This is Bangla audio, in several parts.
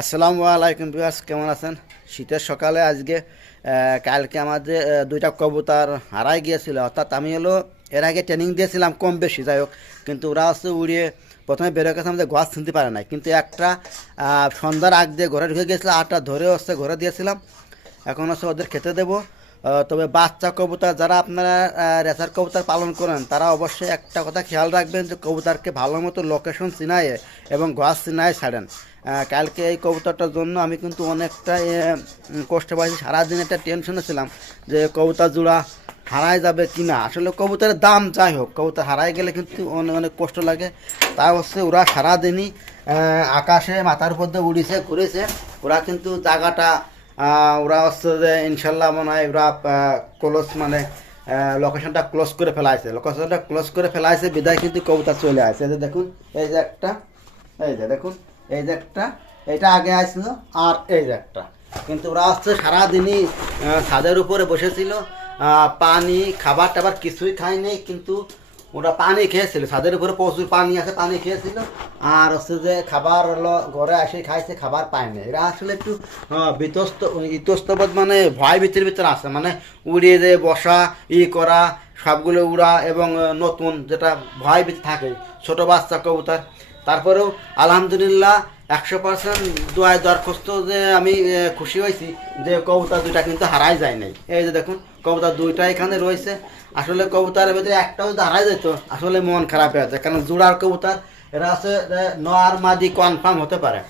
আসসালামু আলাইকুম ভিউয়ার্স, কেমন আছেন? শীতের সকালে আজকে কালকে আমাদের দুইটা কবুতর হারাই গিয়েছিল। অর্থাৎ আমি এর আগে ট্রেনিং দিয়েছিলাম কম বেশি, যাই হোক, কিন্তু ওরা উড়িয়ে প্রথমে বেরোয় গেছে, আমাদের ঘর চিনতে পারে না। কিন্তু একটা সন্ধ্যার আগ দিয়ে ঘরে ঢুকে গিয়েছিল, আটটা ধরে ঘরে দিয়েছিলাম। এখন ওদের খেতে দেবো। তবে বাচ্চা কবুতর যারা আপনারা রেসার কবুতর পালন করেন, তারা অবশ্যই একটা কথা খেয়াল রাখবেন যে কবুতরকে ভালো মতো লোকেশন চিনায়ে এবং ঘর চিনায় ছাড়েন। কালকে এই কবুতরটার জন্য আমি কিন্তু অনেকটা কষ্ট পাইছি। সারাদিন একটা টেনশনে ছিলাম যে কবুতর জোড়া হারাই যাবে কি না। আসলে কবুতরের দাম যাই হোক, কবুতর হারাই গেলে কিন্তু অনেক অনেক কষ্ট লাগে। তা ওরা সারাদিনই আকাশে মাথার উপর দিয়ে উড়িছে ঘুরেছে। ওরা কিন্তু জায়গাটা ওরা যে ইনশাল্লাহ মনে হয় ওরা ক্লোজ মানে লোকেশনটা ক্লোজ করে ফেলাইছে বিদায় কিন্তু কবুতর চলে আসে। এই যে দেখুন, এই যে একটা, এই যে দেখুন, এই যে একটা, এটা আগে আসছিল, আর এই যে একটা। কিন্তু ওরা সারাদিনই ছাদের উপরে বসেছিল, পানি খাবার টাবার কিছুই খায়নি। কিন্তু ওরা পানি খেয়েছিল, ছাদের উপরে প্রচুর পানি আছে, পানি খেয়েছিল। আর যে খাবার হলো ঘরে এসে খাইছে, খাবার পায়নি। এরা আসলে একটু ইতস্তবোধ মানে ভয় ভিতরে আছে, মানে উড়িয়ে যে বসা করা সবগুলো উড়া এবং নতুন যেটা ভয় ভিতরে থাকে ছোট বাচ্চা কবুতর। তারপরেও আলহামদুলিল্লাহ 100% দোয়ায় দরখাস্ত যে আমি খুশি হয়েছি যে কবুতর দুইটা কিন্তু হারাই যায় নাই। এই যে দেখুন, কবুতর দুইটা এখানে রয়েছে। আসলে কবুতরের ভিতরে একটাও যদি হারাই যেত আসলে মন খারাপ হয়ে যায়, কারণ জোড়ার কবুতর এরা নর মাদি কনফার্ম হতে পারে,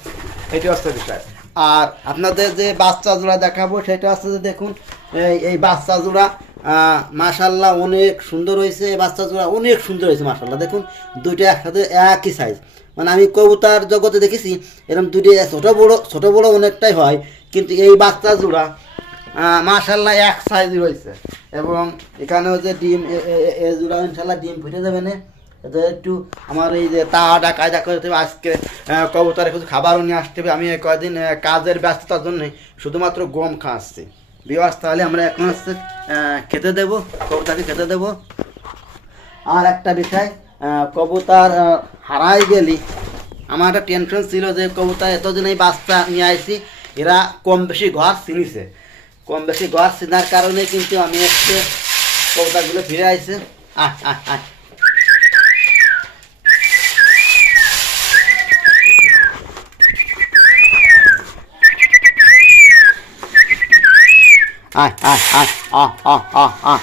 এটি হচ্ছে বিষয়। আর আপনাদের যে বাচ্চা জোড়া দেখাবো সেটা হচ্ছে যে দেখুন, এই বাচ্চা জোড়া মাশাল্লাহ অনেক সুন্দর হয়েছে। এই বাচ্চা জোড়া অনেক সুন্দর হয়েছে মাশাল্লাহ। দেখুন দুইটা একসাথে একই সাইজ, মানে আমি কবুতর জগতে দেখেছি এরকম দুইটা ছোট বড় অনেকটাই হয়, কিন্তু এই বাচ্চা জোড়া মাশাল্লাহ এক সাইজই হয়েছে। এবং এখানেও যে ডিম, এ জোড়া ইনশাল্লাহ ডিম ফুটে যাবে না। একটু আমার এই যে তাড়া কায়দা করতে হবে, আজকে কবুতরে কিছু খাবারও নিয়ে আসতে হবে। আমি কয়েকদিন কাজের ব্যস্ততার জন্য শুধুমাত্র গম খাওয়াচ্ছি। বিবাস, তাহলে আমরা এখন খেতে দেবো, কবুতরকে খেতে দেবো। আর একটা বিষয়, কবুতর হারাই গেলি আমার একটা টেনশন ছিল যে কবুতর এতদিন এই বাচ্চা নিয়ে আসছি, এরা কম বেশি ঘর চিনিছে। কম বেশি ঘর চিনার কারণে কিন্তু আমি একটু কবুতরগুলো ফিরে আসছে। আহ আহ আহ আয় আয় আয় আহ আহ আহ আহ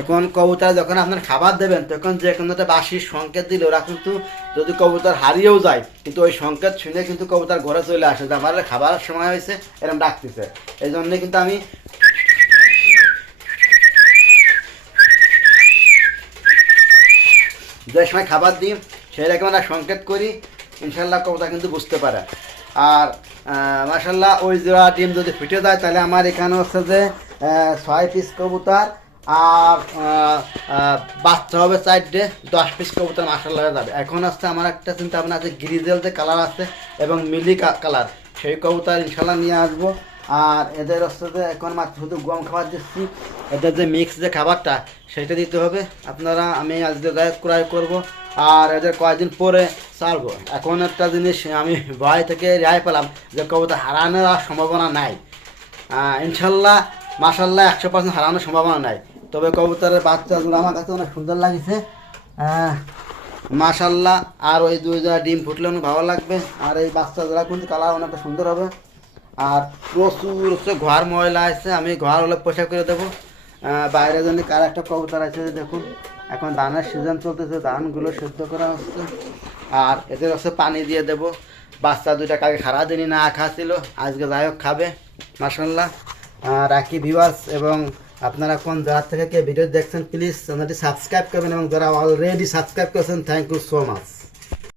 এখন কবুতর যখন আপনার খাবার দেবেন তখন যে কোনো একটা বাসির সংকেত দিলে ওরা কিন্তু, যদি কবুতর হারিয়েও যায় কিন্তু ওই সংকেত শুনে কিন্তু কবুতর ঘরে চলে আসে যে আমার খাবারের সময় হয়েছে, এরকম ডাকতেছে। এই জন্যে কিন্তু আমি যে সময় খাবার দিই সেই রকম একটা সংকেত করি, ইনশাল্লাহ কবুতর কিন্তু বুঝতে পারে। আর মাশাল্লাহ ওই জোড়া ডিম যদি ফুটে যায় তাহলে আমার এখানে হচ্ছে যে 6 পিস কবুতর আর বাচ্চা হবে 4টে, 10 পিস কবুতর মাশাল্লাহ যাবে। এখন আসছে আমার একটা চিন্তা ভাবনা আছে, গ্রিজেল যে কালার আছে এবং মিলি কালার, সেই কবুতর ইনশাল্লাহ নিয়ে আসবো। আর এদের হচ্ছে যে এখন মাত্র শুধু গম খাবার দিচ্ছি, এদের যে মিক্স যে খাবারটা সেটা দিতে হবে। আপনারা, আমি আজকে ক্রয় করব আর এদের কয়েকদিন পরে ছাড়বো। এখন একটা জিনিস আমি ভয় থেকে রেহাই পেলাম যে কবুতর হারানোর আর সম্ভাবনা নাই। ইনশাল্লাহ মাশাল্লাহ 100% হারানোর সম্ভাবনা নাই। তবে কবুতরের বাচ্চাগুলো আমার কাছে অনেক সুন্দর লাগছে মাশাল্লাহ। আর ওই 2 জোড়া ডিম ফুটলে অনেক ভালো লাগবে। আর এই বাচ্চা জোড়া কিন্তু কালার অনেকটা সুন্দর হবে। আর প্রচুর হচ্ছে ঘর ময়লা আছে, আমি ঘর হলে পরিষ্কার করে দেবো। বাইরে জন্য কার একটা কবুতর আছে দেখুন, এখন ধানের সিজন চলতেছে, ধানগুলো সেদ্ধ করা হচ্ছে। আর এদের হচ্ছে পানি দিয়ে দেবো। বাচ্চা দুইটা কালকে সারাদিনই না খাচ্ছিল, আজকে যাই হোক খাবে মাশাল্লাহ। রাখি ভিউয়ার্স, এবং আপনারা কোন জায়গা থেকে কে ভিডিও দেখছেন প্লিজ চ্যানেলটি সাবস্ক্রাইব করবেন, এবং যারা অলরেডি সাবস্ক্রাইব করেছেন থ্যাংক ইউ সো মাচ।